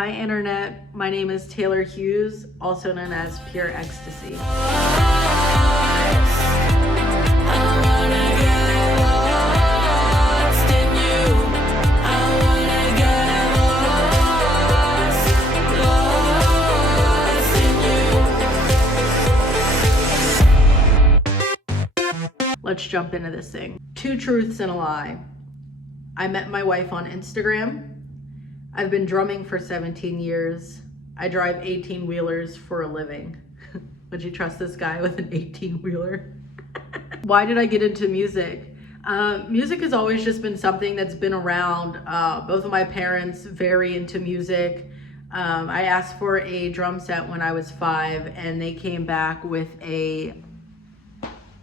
Hi Internet, my name is Taylor Hughes, also known as Pure Ecstasy. Let's jump into this thing. 2 truths and a lie. I met my wife on Instagram. I've been drumming for 17 years. I drive 18-wheelers for a living. Would you trust this guy with an 18-wheeler? Why did I get into music? Music has always just been something that's been around. Both of my parents very into music. I asked for a drum set when I was 5 and they came back with a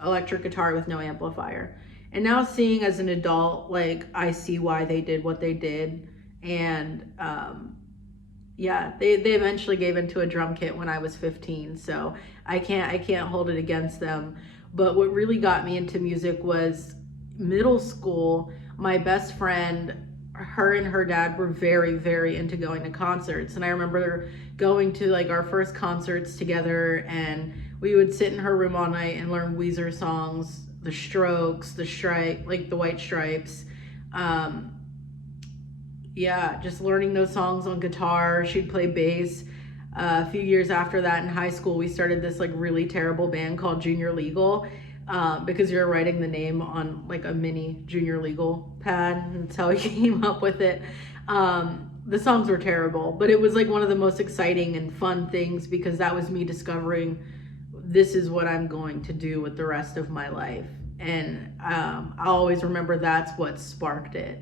electric guitar with no amplifier. And now seeing as an adult, like, I see why they did what they did. And yeah, they eventually gave into a drum kit when I was 15, so I can't hold it against them. But what really got me into music was middle school. My best friend, her and her dad were very into going to concerts, and I remember going to like our first concerts together, and we would sit in her room all night and learn Weezer songs, The Strokes, the White Stripes. Yeah, just learning those songs on guitar. She'd play bass. A few years after that in high school, we started this like really terrible band called Junior Legal, because you're writing the name on like a mini Junior Legal pad. That's how we came up with it. The songs were terrible, but it was like one of the most exciting and fun things because that was me discovering this is what I'm going to do with the rest of my life. And I'll always remember that's what sparked it.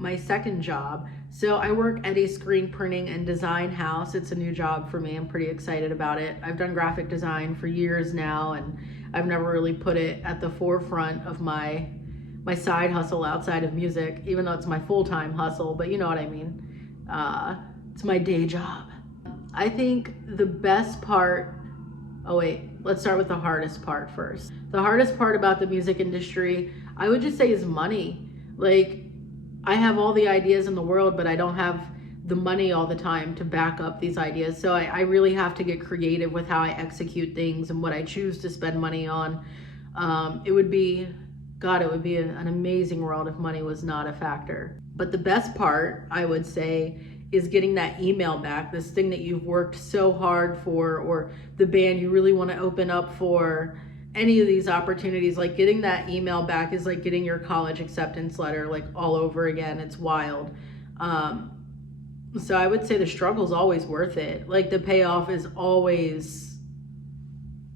My second job. So I work at a screen printing and design house. It's a new job for me. I'm pretty excited about it. I've done graphic design for years now, and I've never really put it at the forefront of my side hustle outside of music, even though it's my full-time hustle, but you know what I mean. It's my day job. I think the best part, let's start with the hardest part first. The hardest part about the music industry, I would just say, is money. Like, I have all the ideas in the world, but I don't have the money all the time to back up these ideas. So I really have to get creative with how I execute things and what I choose to spend money on. It would be an amazing world if money was not a factor. But the best part, I would say, is getting that email back, this thing that you've worked so hard for, or the band you really want to open up for. Any of these opportunities, like getting that email back is like getting your college acceptance letter like all over again. It's wild. So I would say the struggle's always worth it. Like the payoff is always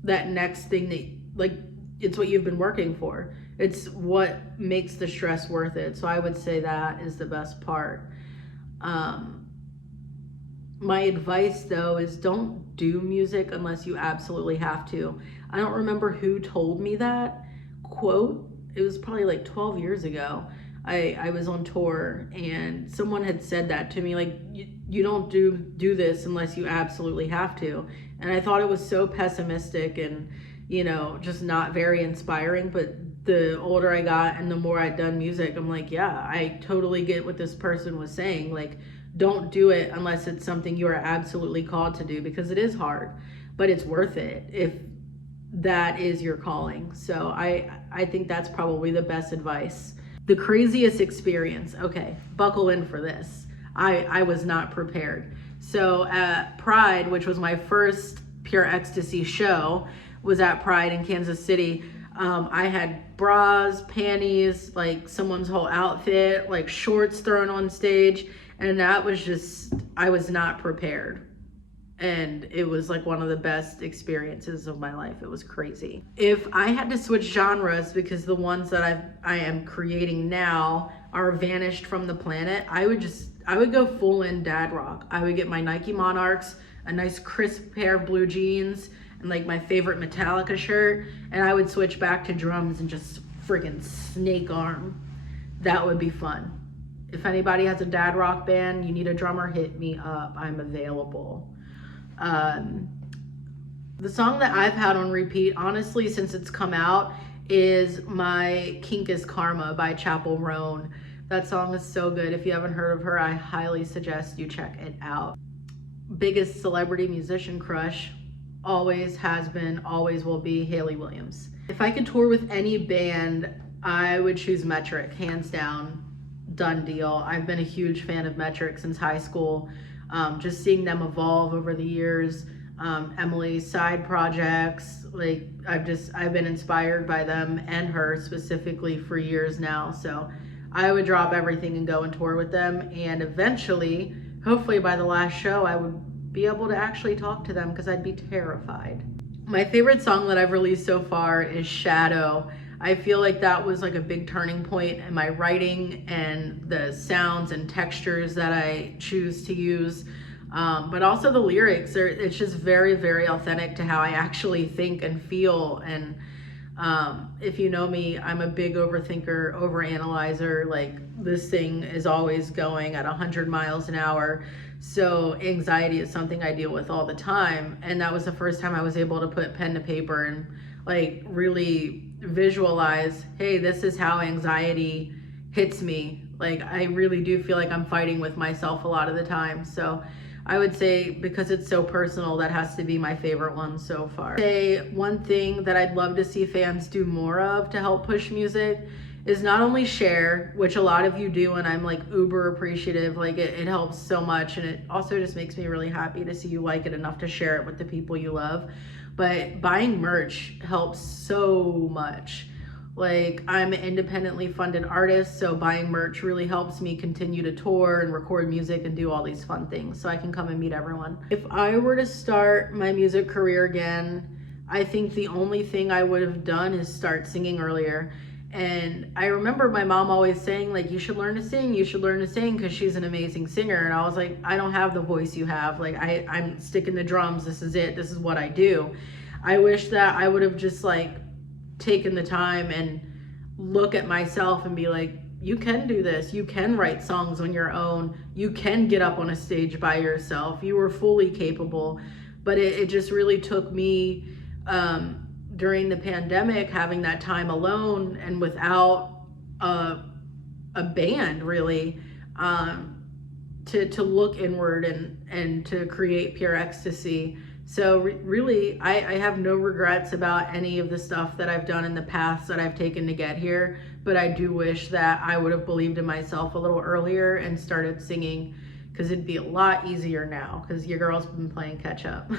that next thing that, like, it's what you've been working for. It's what makes the stress worth it. So I would say that is the best part. My advice though is don't do music unless you absolutely have to. I don't remember who told me that quote. It was probably like 12 years ago. I was on tour and someone had said that to me, like, you don't do this unless you absolutely have to. And I thought it was so pessimistic and, you know, just not very inspiring. But the older I got and the more I'd done music, I'm like, yeah, I totally get what this person was saying. Like, don't do it unless it's something you are absolutely called to do, because it is hard, but it's worth it if that is your calling. So I think that's probably the best advice. The craziest experience. Okay, buckle in for this. I was not prepared. So at Pride, which was my first Pure Ecstasy show, was at Pride in Kansas City. I had bras, panties, like someone's whole outfit, like shorts thrown on stage. And that was just, I was not prepared. And it was like one of the best experiences of my life. It was crazy. If I had to switch genres, because the ones that I am creating now are vanished from the planet, I would go full in dad rock. I would get my Nike Monarchs, a nice crisp pair of blue jeans, and like my favorite Metallica shirt. And I would switch back to drums and just friggin' snake arm. That would be fun. If anybody has a dad rock band, you need a drummer, hit me up. I'm available. The song that I've had on repeat, honestly, since it's come out, is my Kink is Karma by Chapel Roan. That song is so good. If you haven't heard of her, I highly suggest you check it out. Biggest celebrity musician crush, always has been, always will be, Hayley Williams. If I could tour with any band, I would choose Metric, hands down, done deal. I've been a huge fan of Metric since high school. Just seeing them evolve over the years. Emily's side projects, like I've been inspired by them and her specifically for years now. So I would drop everything and go and tour with them. And eventually, hopefully by the last show, I would be able to actually talk to them because I'd be terrified. My favorite song that I've released so far is Shadow. I feel like that was like a big turning point in my writing and the sounds and textures that I choose to use. But also the lyrics, it's just very, very authentic to how I actually think and feel. And if you know me, I'm a big overthinker, overanalyzer. Like, this thing is always going at 100 miles an hour. So anxiety is something I deal with all the time. And that was the first time I was able to put pen to paper and like really visualize, hey, this is how anxiety hits me. Like, I really do feel like I'm fighting with myself a lot of the time. So I would say, because it's so personal, that has to be my favorite one so far. Say one thing that I'd love to see fans do more of to help push music is not only share, which a lot of you do, and I'm like uber appreciative. Like, it helps so much, and it also just makes me really happy to see you like it enough to share it with the people you love. But buying merch helps so much. Like, I'm an independently funded artist, so buying merch really helps me continue to tour and record music and do all these fun things so I can come and meet everyone. If I were to start my music career again, I think the only thing I would have done is start singing earlier. And I remember my mom always saying, like, you should learn to sing, because she's an amazing singer. And I was like, I don't have the voice you have. Like, I'm sticking the drums, this is it, this is what I do. I wish that I would have just like taken the time and look at myself and be like, you can do this, you can write songs on your own, you can get up on a stage by yourself, you were fully capable. But it just really took me during the pandemic, having that time alone and without a band really, to look inward and to create pure ecstasy. So really, I have no regrets about any of the stuff that I've done in the past that I've taken to get here, but I do wish that I would have believed in myself a little earlier and started singing, because it'd be a lot easier now, because your girl's been playing catch up.